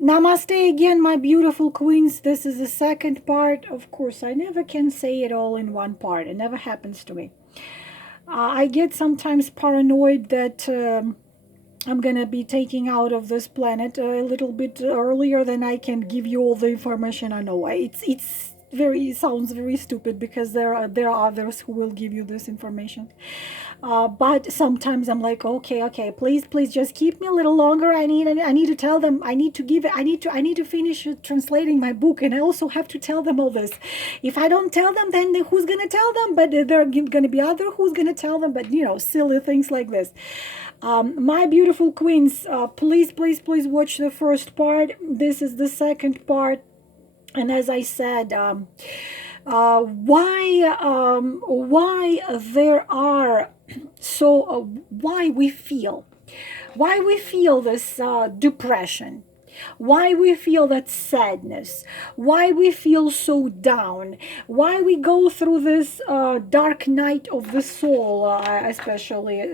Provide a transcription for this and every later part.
Namaste again, my beautiful queens. This is the second part. Of course, I never can say it all in one part. It never happens to me. I get sometimes paranoid that I'm gonna be taking out of this planet a little bit earlier than I can give you all the information I know. It's very, it sounds very stupid because there are others who will give you this information. But sometimes I'm like, okay, please, just keep me a little longer. I need to tell them. I need to give it. I need to finish translating my book, and I also have to tell them all this. If I don't tell them, then who's gonna tell them? But there are gonna be other who's gonna tell them. But silly things like this. My beautiful queens, please watch the first part. This is the second part, and as I said. Why there are so why we feel this depression, why we feel that sadness, why we feel so down, why we go through this dark night of the soul, especially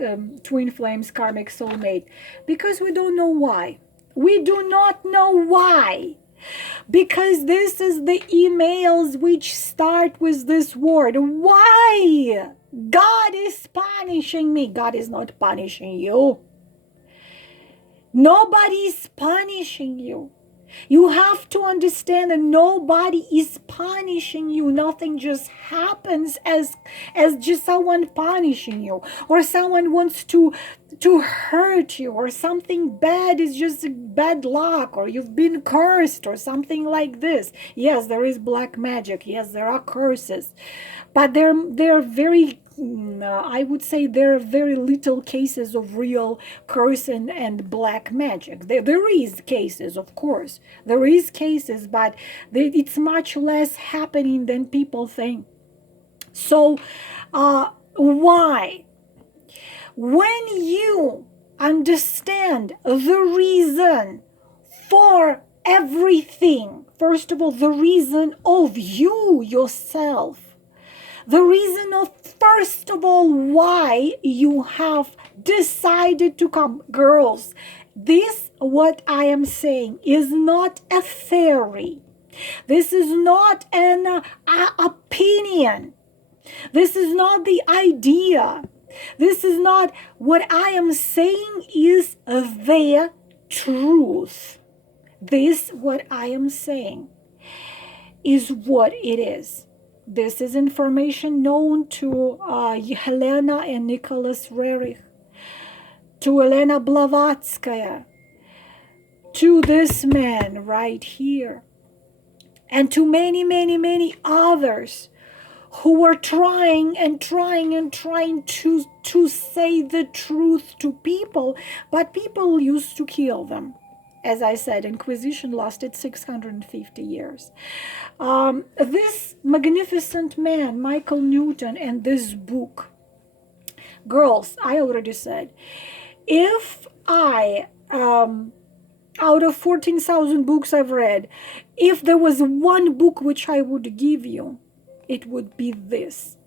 twin flames, karmic soulmate, because we don't know why. We do not know why, because this is the emails which start with this word. Why? God is punishing me. God is not punishing you. Nobody is punishing you. You have to understand that nobody is punishing you. Nothing just happens as just someone punishing you, or someone wants to hurt you, or something bad is just bad luck, or you've been cursed, or something like this. Yes, there is black magic. Yes, there are curses, but they're very I would say there are very little cases of real curse and black magic. There is cases, of course. There is cases, but it's much less happening than people think. So, why? When you understand the reason for everything, first of all, the reason of you yourself, the reason of, first of all, why you have decided to come. Girls, this, what I am saying, is not a theory. This is not an opinion. This is not the idea. This is not, what I am saying is the truth. This, what I am saying, is what it is. This is information known to Helena and Nicholas Rerich, to Elena Blavatskaya, to this man right here, and to many, many, many others who were trying to say the truth to people, but people used to kill them. As I said, Inquisition lasted 650 years. This magnificent man, Michael Newton, and this book. Girls, I already said, if I, out of 14,000 books I've read, if there was one book which I would give you, it would be this.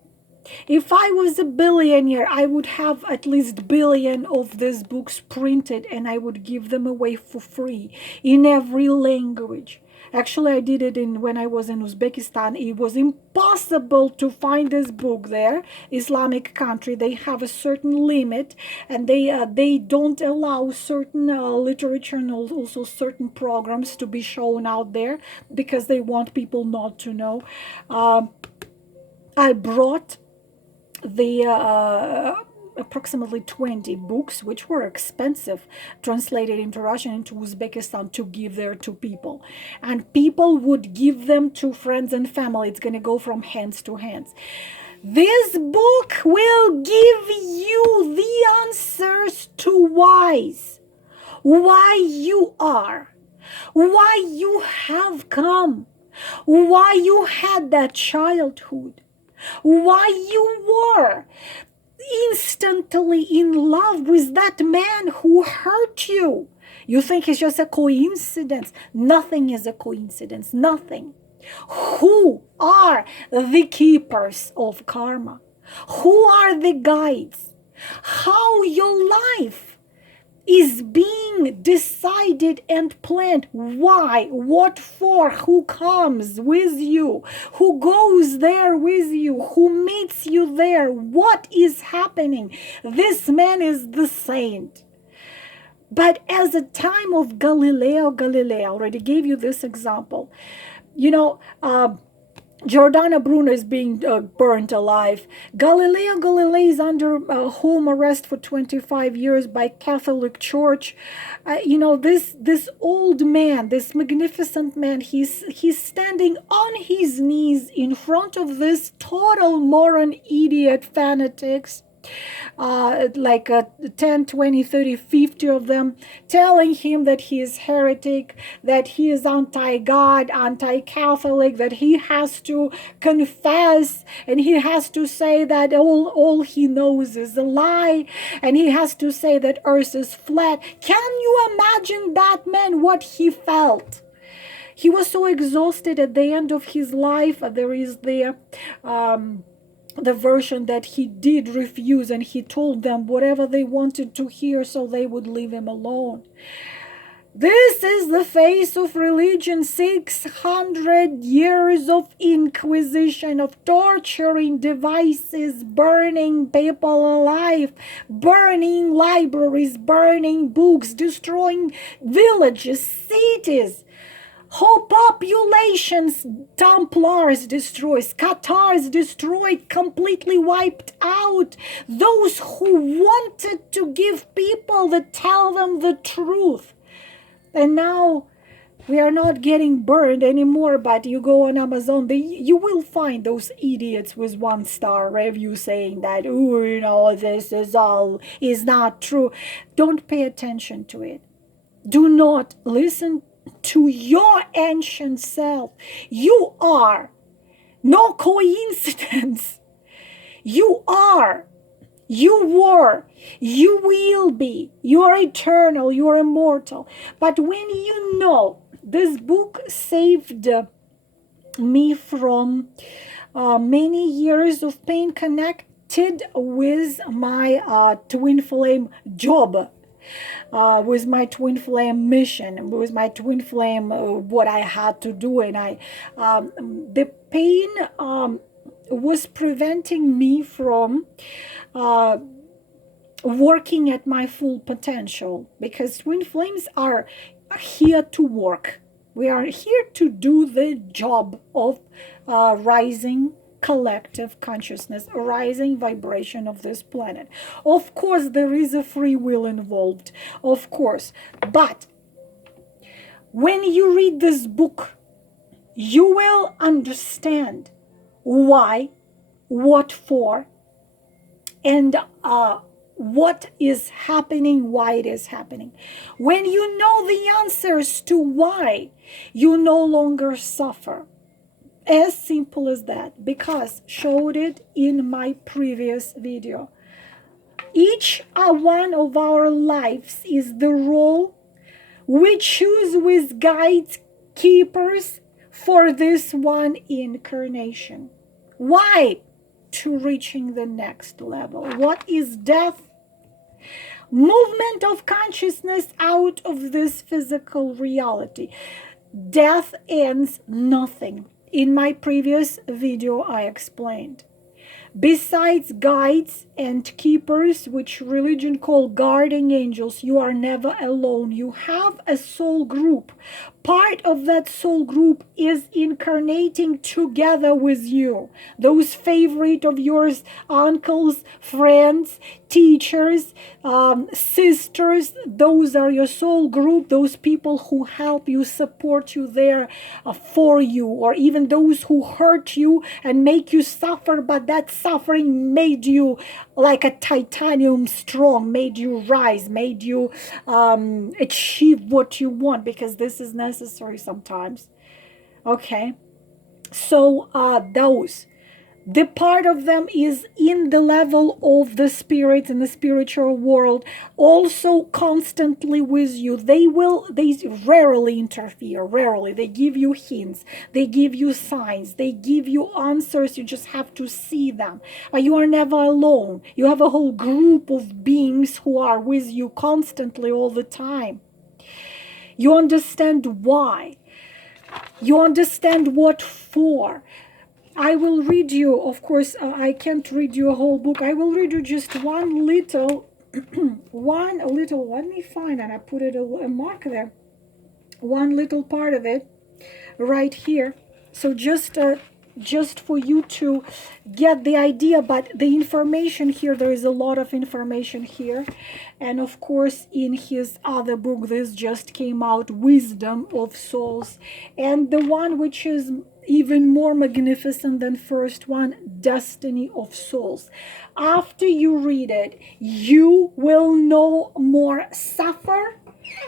If I was a billionaire, I would have at least billion of these books printed, and I would give them away for free in every language. Actually, I did it when I was in Uzbekistan. It was impossible to find this book there. Islamic country, they have a certain limit, and they don't allow certain literature and also certain programs to be shown out there because they want people not to know. I brought the approximately 20 books, which were expensive, translated into Russian into Uzbekistan, to give there to people, and people would give them to friends and family. It's going to go from hands to hands. This book will give you the answers to why you are, why you have come, why you had that childhood, why you were instantly in love with that man who hurt you. You think it's just a coincidence. Nothing is a coincidence. Nothing. Who are the keepers of karma? Who are the guides? How your life is being decided and planned. Why? What for? Who comes with you? Who goes there with you? Who meets you there? What is happening? This man is the saint. But as a time of Galileo Galilei, I already gave you this example. Giordano Bruno is being burnt alive. Galileo Galilei is under home arrest for 25 years by Catholic Church. This old man, this magnificent man, he's standing on his knees in front of this total moron idiot fanatics. Like 10, 20, 30, 50 of them, telling him that he is heretic, that he is anti-God, anti-Catholic, that he has to confess, and he has to say that all he knows is a lie, and he has to say that earth is flat. Can you imagine that man, what he felt? He was so exhausted at the end of his life. There is the version that he did refuse, and he told them whatever they wanted to hear so they would leave him alone. This is the face of religion. 600 years of inquisition, of torturing devices, burning people alive, burning libraries, burning books, destroying villages, cities. Whole populations, Templars destroyed, Cathars destroyed, completely wiped out. Those who wanted to give people to tell them the truth. And now we are not getting burned anymore, but you go on Amazon, you will find those idiots with 1-star review saying that, this is not true. Don't pay attention to it. Do not listen to your ancient self. You are no coincidence. You are, you were, you will be, you are eternal, you are immortal. But when you know, this book saved me from many years of pain connected with my twin flame job. With my twin flame mission, with my twin flame, what I had to do, and the pain was preventing me from working at my full potential, because twin flames are here to work. We are here to do the job of rising collective consciousness, a rising vibration of this planet. Of course, there is a free will involved, of course. But when you read this book, you will understand why, what for, and what is happening, why it is happening. When you know the answers to why, you no longer suffer. As simple as that, because showed it in my previous video. Each one of our lives is the role we choose with guides, keepers for this one incarnation. Why? To reaching the next level. What is death? Movement of consciousness out of this physical reality. Death ends nothing. In my previous video, I explained. Besides guides and keepers, which religion call guardian angels, you are never alone. You have a soul group. Part of that soul group is incarnating together with you. Those favorite of yours, uncles, friends, teachers, sisters, those are your soul group. Those people who help you, support you there for you, or even those who hurt you and make you suffer, but that suffering made you like a titanium strong, made you rise, made you achieve what you want, because this is necessary sometimes. Okay, so those The part of them is in the level of the spirit in the spiritual world, also constantly with you. They rarely interfere, rarely. They give you hints, they give you signs, they give you answers. You just have to see them. But you are never alone. You have a whole group of beings who are with you constantly all the time. You understand why. You understand what for. I will read you, of course, I can't read you a whole book. I will read you just one little, let me find and I put it a mark there. One little part of it right here. So just for you to get the idea, but the information here, there is a lot of information here. And of course, in his other book, this just came out, Wisdom of Souls. And the one which is even more magnificent than first one, Destiny of Souls. After you read it, you will no more suffer,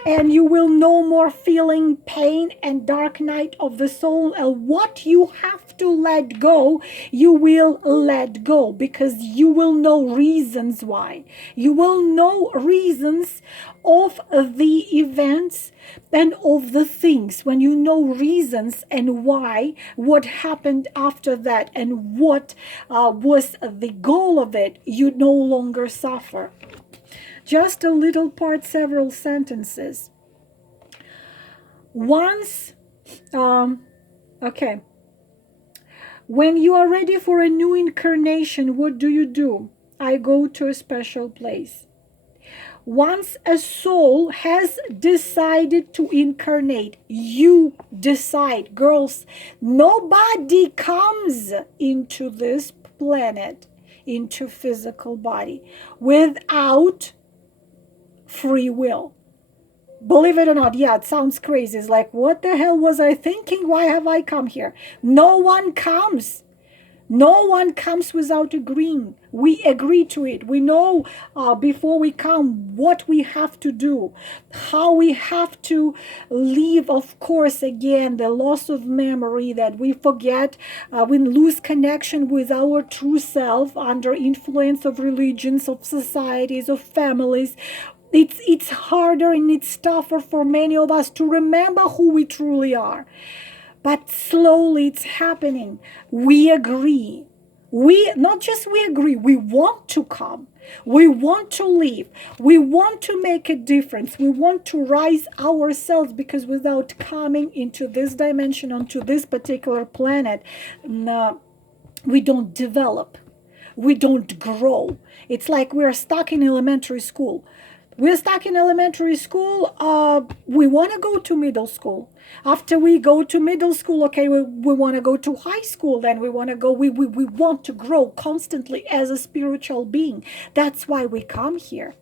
and you will no more feeling pain and dark night of the soul. And what you have to let go, you will let go, because you will know reasons why. You will know reasons of the events and of the things. When you know reasons and why, what happened after that, and what was the goal of it, you no longer suffer. Just a little part, several sentences. Once, okay. When you are ready for a new incarnation, what do? I go to a special place. Once a soul has decided to incarnate, you decide. Girls, nobody comes into this planet, into physical body, without free will. Believe it or not, yeah, it sounds crazy. It's like, what the hell was I thinking? Why have I come here? No one comes. No one comes without agreeing. We agree to it. We know before we come what we have to do, how we have to live. Of course, again, the loss of memory, that we forget, we lose connection with our true self under influence of religions, of societies, of families. It's harder and it's tougher for many of us to remember who we truly are. But slowly it's happening. We agree. Not just we agree, we want to come. We want to live. We want to make a difference. We want to rise ourselves, because without coming into this dimension, onto this particular planet, we don't develop. We don't grow. It's like we're stuck in elementary school. We're stuck in elementary school. We want to go to middle school. After we go to middle school, okay, we want to go to high school. Then we want to go. We want to grow constantly as a spiritual being. That's why we come here.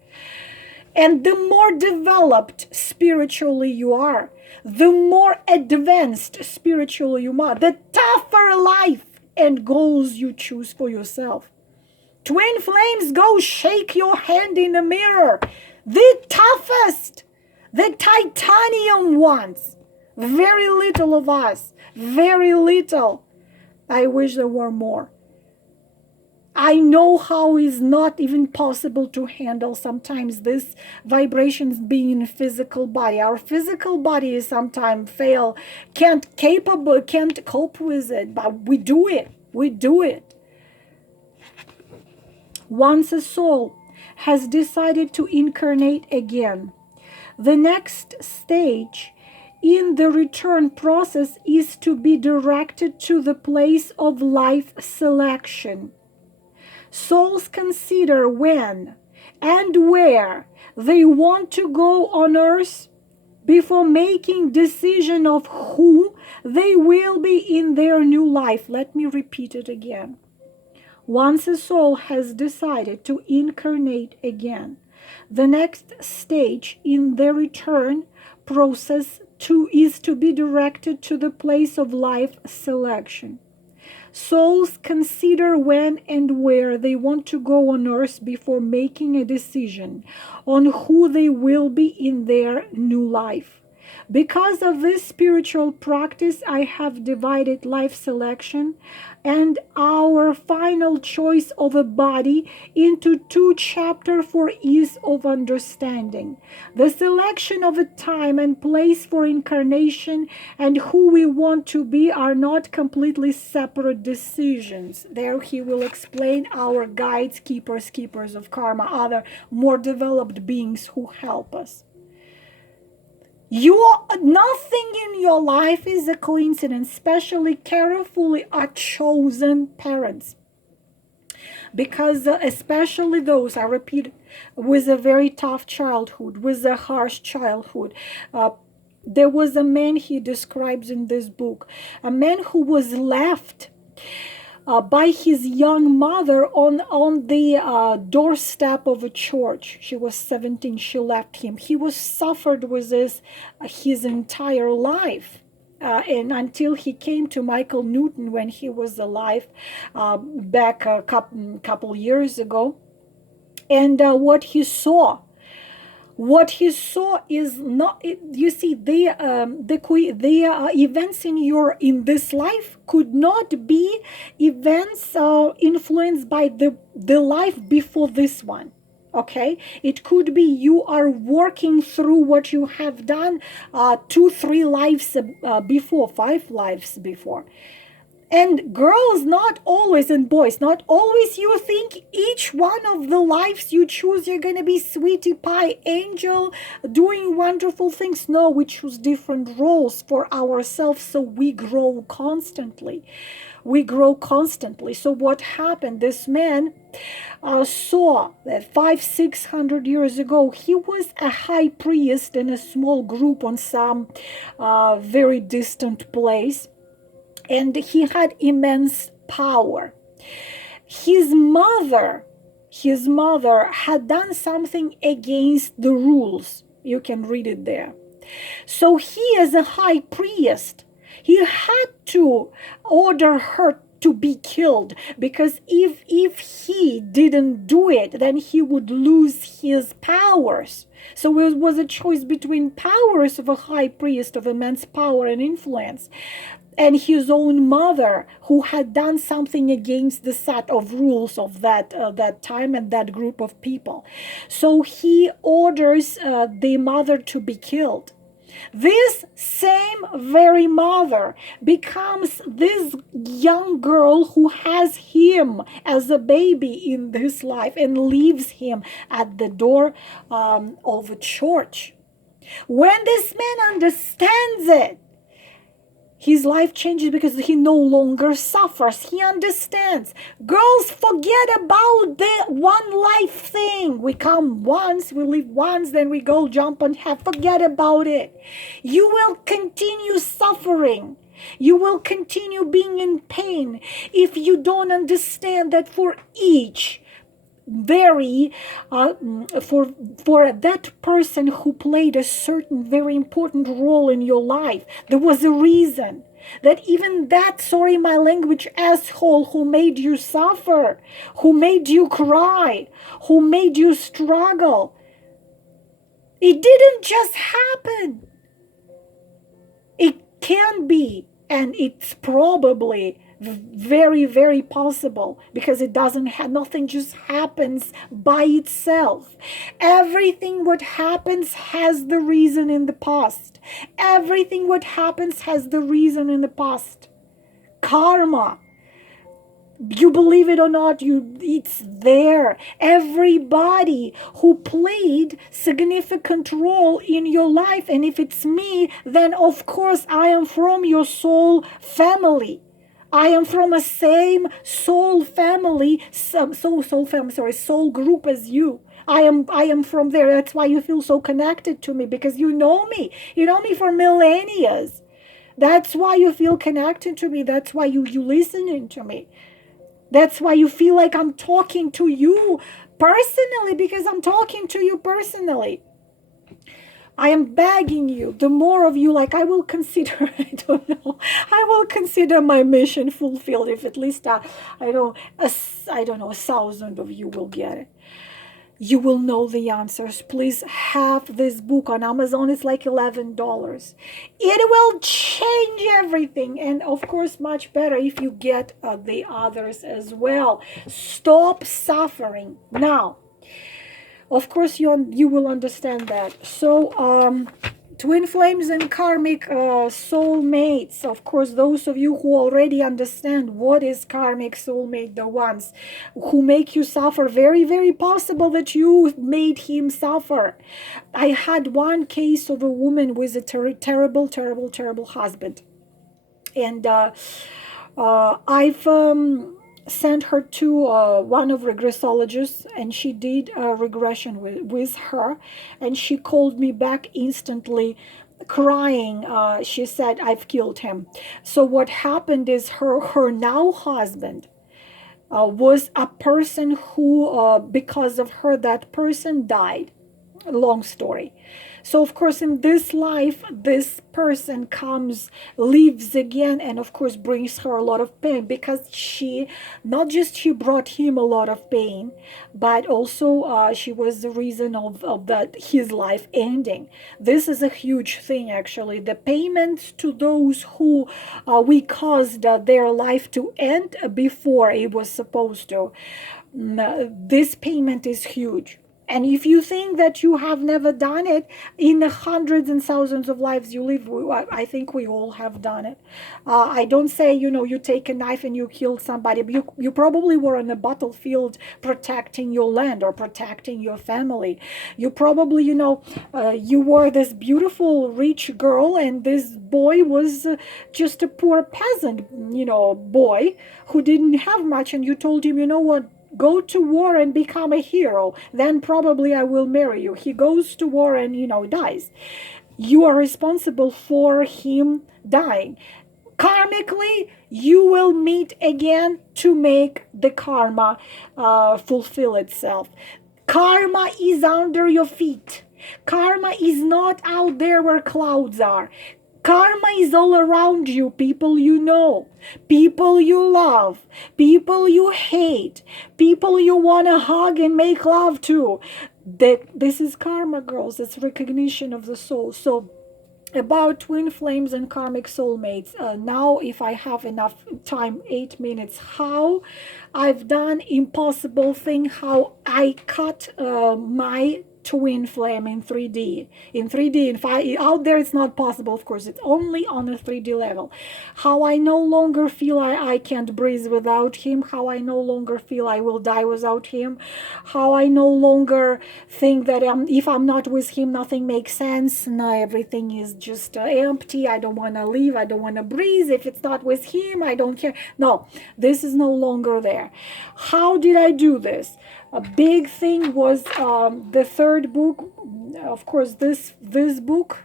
And the more developed spiritually you are, the more advanced spiritually you are, the tougher life and goals you choose for yourself. Twin flames, go shake your hand in the mirror. The toughest, the titanium ones. Very little of us. Very little. I wish there were more. I know how it's not even possible to handle sometimes this vibrations being in a physical body. Our physical body is sometimes can't cope with it, but we do it. We do it. Once a soul has decided to incarnate again, the next stage in the return process is to be directed to the place of life selection. Souls consider when and where they want to go on earth before making decision of who they will be in their new life. Let me repeat it again. Once a soul has decided to incarnate again, the next stage in the return process is to be directed to the place of life selection. Souls consider when and where they want to go on earth before making a decision on who they will be in their new life. Because of this spiritual practice, I have divided life selection and our final choice of a body into two chapters for ease of understanding. The selection of a time and place for incarnation and who we want to be are not completely separate decisions. There he will explain our guides, keepers of karma, other more developed beings who help us. Nothing in your life is a coincidence, especially carefully are chosen parents. Because especially those, I repeat, with a very tough childhood, with a harsh childhood. There was a man he describes in this book, a man who was left by his young mother on the doorstep of a church. She was 17, she left him. He was suffered with this his entire life. And until he came to Michael Newton when he was alive back a couple years ago. And what he saw is not, you see, the events in this life could not be events influenced by the life before this one. Okay, it could be you are working through what you have done 2-3 lives before, 5 lives before. And girls, not always, and boys, not always you think each one of the lives you choose, you're going to be sweetie pie angel, doing wonderful things. No, we choose different roles for ourselves, so we grow constantly. We grow constantly. So what happened? This man saw that 500-600 years ago, he was a high priest in a small group on some very distant place. And he had immense power. His mother had done something against the rules. You can read it there. So he, as a high priest, he had to order her to be killed, because if he didn't do it, then he would lose his powers. So it was a choice between powers of a high priest of immense power and influence, and his own mother, who had done something against the set of rules of that time and that group of people. So he orders the mother to be killed. This same very mother becomes this young girl who has him as a baby in this life and leaves him at the door of a church. When this man understands it, his life changes because he no longer suffers. He understands. Girls, forget about the one life thing. We come once, we live once, then we go jump and have. Forget about it. You will continue suffering. You will continue being in pain if you don't understand that for each for that person who played a certain very important role in your life, there was a reason. That even that, sorry my language, asshole who made you suffer, who made you cry, who made you struggle, it didn't just happen. It can be, and it's probably very, very possible, because it doesn't have, nothing just happens by itself. Everything what happens has the reason in the past. Everything what happens has the reason in the past. Karma, you believe it or not, it's there. Everybody who played significant role in your life, and if it's me, then of course I am from your soul family. I am from a same soul family, soul group as you. I am from there. That's why you feel so connected to me, because you know me. You know me for millennia. That's why you feel connected to me. That's why you listening to me. That's why you feel like I'm talking to you personally, because I'm talking to you personally. I am begging you, the more of you, like I will consider, I will consider my mission fulfilled if at least, 1,000 of you will get it. you will know the answers. Please have this book on Amazon. It's like $11. It will change everything. And of course, much better if you get the others as well. Stop suffering. Now, of course, you will understand that. So, twin flames and karmic soulmates. Of course, those of you who already understand what is karmic soulmate, the ones who make you suffer, very, very possible that you made him suffer. I had one case of a woman with a terrible, terrible, terrible husband. And I've sent her to one of regressologists, and she did a regression with her, and she called me back instantly crying. She said, I've killed him. So what happened is her now husband was a person who, because of her, that person died. Long story. So of course in this life, this person comes, lives again, and of course brings her a lot of pain, because she brought him a lot of pain, but also she was the reason of that his life ending. This is a huge thing, actually. The payment to those who we caused their life to end before it was supposed to. This payment is huge. And if you think that you have never done it in the hundreds and thousands of lives you live, I think we all have done it. I don't say, you take a knife and you killed somebody, but you probably were on a battlefield protecting your land or protecting your family. You probably, you were this beautiful, rich girl, and this boy was just a poor peasant, boy who didn't have much, and you told him, you know what? Go to war and become a hero. Then probably I will marry you. He goes to war and, dies. You are responsible for him dying. Karmically, you will meet again to make the karma fulfill itself. Karma is under your feet. Karma is not out there where clouds are. Karma is all around you, people you know, people you love, people you hate, people you want to hug and make love to. This is karma, girls. It's recognition of the soul. So about twin flames and karmic soulmates. Now, if I have enough time, 8 minutes, how I've done impossible thing, how I cut my twin flame in 3D. In 3D, in 5, out there it's not possible, of course. It's only on a 3D level. How I no longer feel I can't breathe without him. How I no longer feel I will die without him. How I no longer think that if I'm not with him, nothing makes sense. No, everything is just empty. I don't want to leave. I don't want to breathe. If it's not with him, I don't care. No, this is no longer there. How did I do this? A big thing was the third book, of course, this book,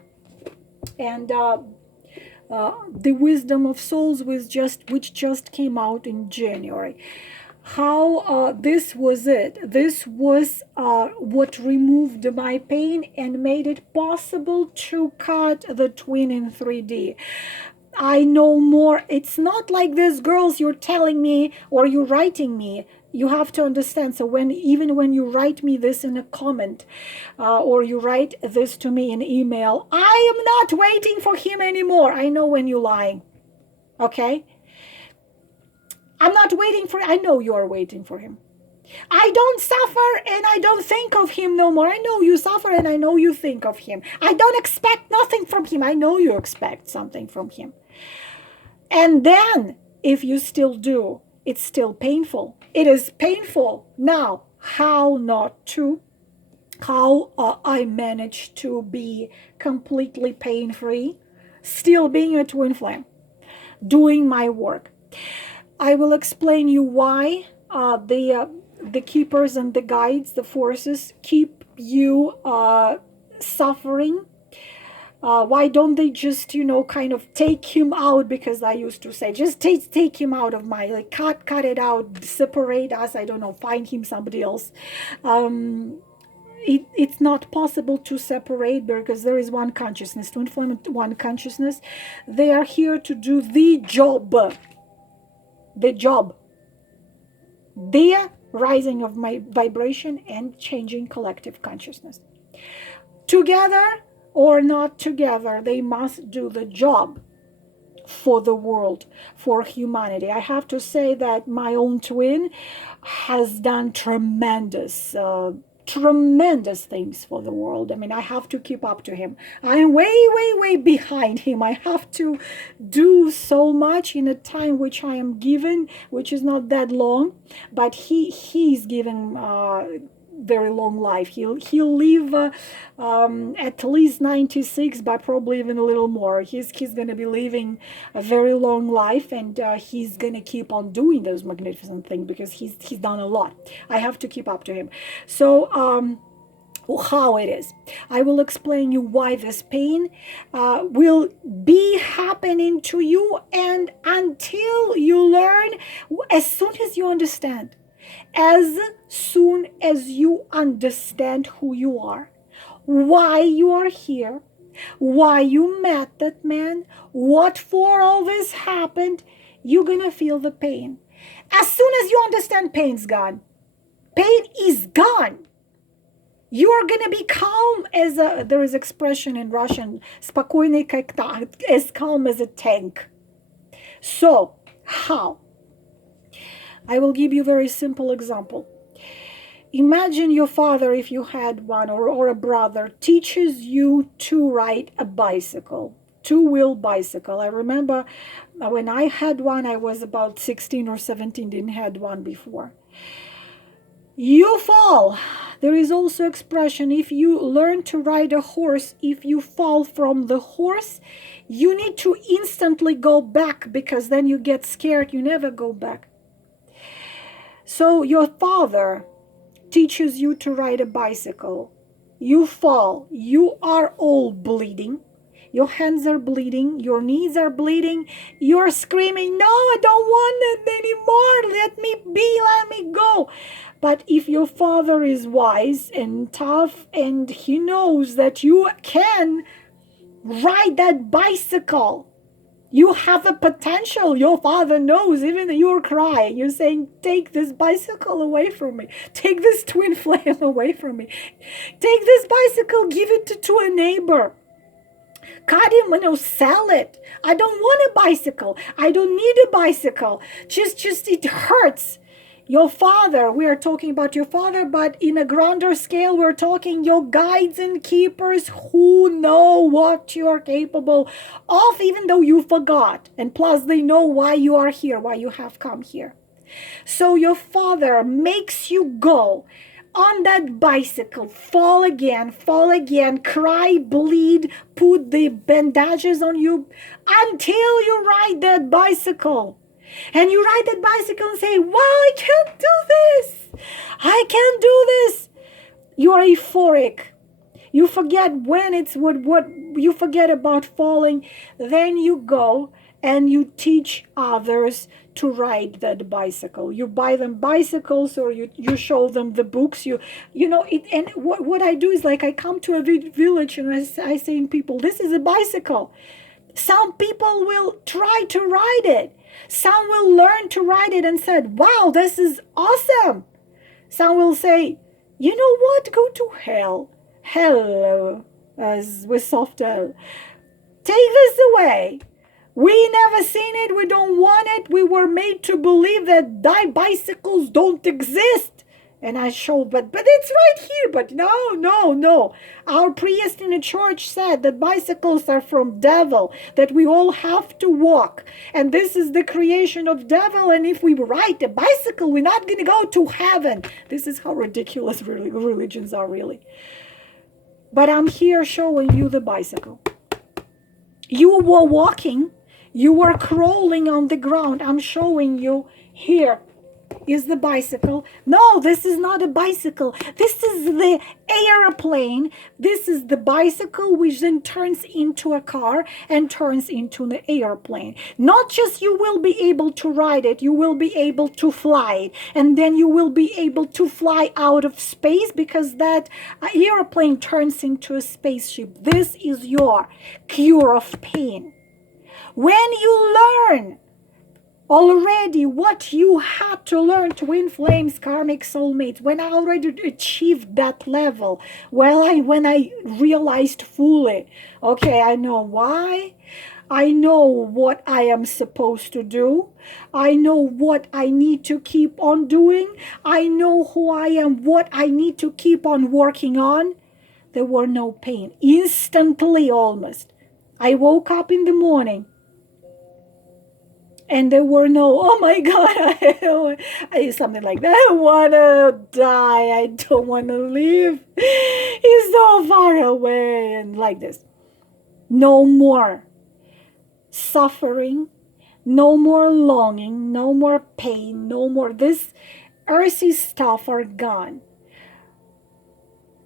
and the Wisdom of Souls, which just came out in January. How this was it. This was what removed my pain and made it possible to cut the twin in 3D. I know more. It's not like this, girls, you're telling me or you're writing me. You have to understand. So even when you write me this in a comment or you write this to me in email, I am not waiting for him anymore. I know when you're lying. Okay? I'm not waiting for, I know you are waiting for him. I don't suffer and I don't think of him no more. I know you suffer and I know you think of him. I don't expect nothing from him. I know you expect something from him. And then, if you still do, it's still painful. It is painful. Now, how not to? How I managed to be completely pain-free, still being a twin flame, doing my work. I will explain you why the keepers and the guides, the forces, keep you suffering. Why don't they just, kind of take him out? Because I used to say, just take him out of my, like, cut it out, separate us, I don't know, find him somebody else. It's not possible to separate because there is one consciousness, twin flame, one consciousness. They are here to do the job. The job. Their rising of my vibration and changing collective consciousness. Together or not together, they must do the job for the world, for humanity. I have to say that my own twin has done tremendous things for the world. I mean, I have to keep up to him. I'm way behind him. I have to do so much in a time which I am given, which is not that long, but he's given very long life. He'll live at least 96, but probably even a little more. He's going to be living a very long life, and he's going to keep on doing those magnificent things because he's done a lot. I have to keep up to him. So how it is, I will explain you why this pain will be happening to you, and until you learn, as soon as you understand who you are, why you are here, why you met that man, what for all this happened, you're gonna feel the pain. As soon as you understand, pain's gone. Pain is gone. You are gonna be calm as there is expression in Russian, спокойный как танк, as calm as a tank. So, how? I will give you a very simple example. Imagine your father, if you had one, or a brother, teaches you to ride a bicycle, two-wheel bicycle. I remember when I had one, I was about 16 or 17, didn't had one before. You fall. There is also expression, if you learn to ride a horse, if you fall from the horse, you need to instantly go back, because then you get scared, you never go back. So your father teaches you to ride a bicycle. You fall. You are all bleeding. Your hands are bleeding. Your knees are bleeding. You're screaming, no, I don't want it anymore. Let me be. Let me go. But if your father is wise and tough and he knows that you can ride that bicycle, you have a potential. Your father knows, even you're crying. You're saying, take this bicycle away from me. Take this twin flame away from me. Take this bicycle, give it to a neighbor. Kadim, sell it. I don't want a bicycle. I don't need a bicycle. Just it hurts. Your father, we are talking about your father, but in a grander scale, we're talking your guides and keepers who know what you are capable of, even though you forgot. And plus, they know why you are here, why you have come here. So your father makes you go on that bicycle, fall again, cry, bleed, put the bandages on you until you ride that bicycle. And you ride that bicycle and say, wow, I can't do this. I can't do this. You are euphoric. You forget when it's what you forget about falling. Then you go and you teach others to ride that bicycle. You buy them bicycles, or you show them the books. You know it. And what I do is, like, I come to a village and I say to people, this is a bicycle. Some people will try to ride it. Some will learn to ride it and said, wow, this is awesome. Some will say, you know what, go to hell. Hell, as with soft L. Take this away. We never seen it. We don't want it. We were made to believe that bicycles don't exist. And I showed, but it's right here. But no. Our priest in the church said that bicycles are from devil, that we all have to walk. And this is the creation of devil. And if we ride a bicycle, we're not going to go to heaven. This is how ridiculous really religions are, really. But I'm here showing you the bicycle. You were walking. You were crawling on the ground. I'm showing you here. Is the bicycle. No, this is not a bicycle. This is the airplane. This is the bicycle, which then turns into a car and turns into an airplane. Not just you will be able to ride it, you will be able to fly it. And then you will be able to fly out of space, because that airplane turns into a spaceship. This is your cure of pain. When you learn already what you had to learn twin flames, karmic soulmates. When I already achieved that level, well, when I realized fully, okay, I know why, I know what I am supposed to do, I know what I need to keep on doing, I know who I am, what I need to keep on working on. There were no pain. Instantly, almost. I woke up in the morning and there were no, oh my God, something like that. I want to die. I don't want to live. He's so far away. And like this. No more suffering, no more longing, no more pain, no more. This earthy stuff are gone.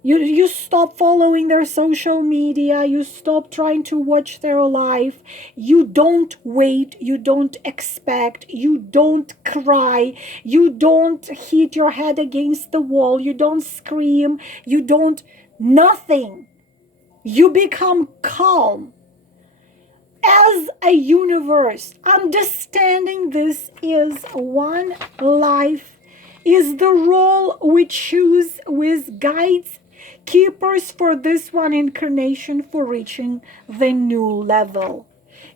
You stop following their social media. You stop trying to watch their life. You don't wait. You don't expect. You don't cry. You don't hit your head against the wall. You don't scream. You don't, nothing. You become calm. As a universe, understanding this is one life, is the role we choose with guides, keepers for this one incarnation for reaching the new level.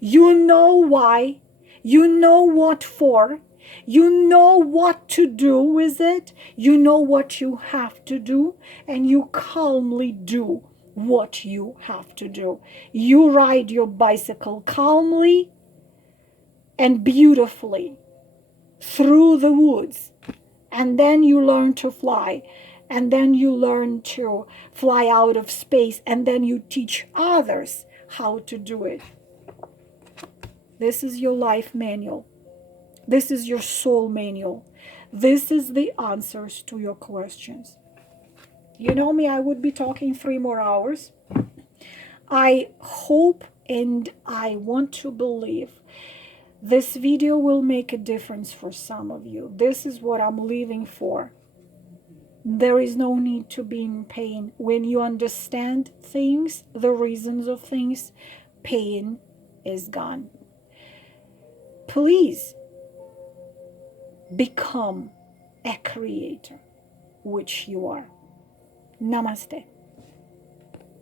You know why, you know what for, you know what to do with it, you know what you have to do, and you calmly do what you have to do. You ride your bicycle calmly and beautifully through the woods, and then you learn to fly, and then you learn to fly out of space, and then you teach others how to do it. This is your life manual. This is your soul manual. This is the answers to your questions. You know me, I would be talking 3 more hours. I hope and I want to believe this video will make a difference for some of you. This is what I'm living for. There is no need to be in pain. When you understand things, the reasons of things, pain is gone. Please become a creator, which you are. Namaste.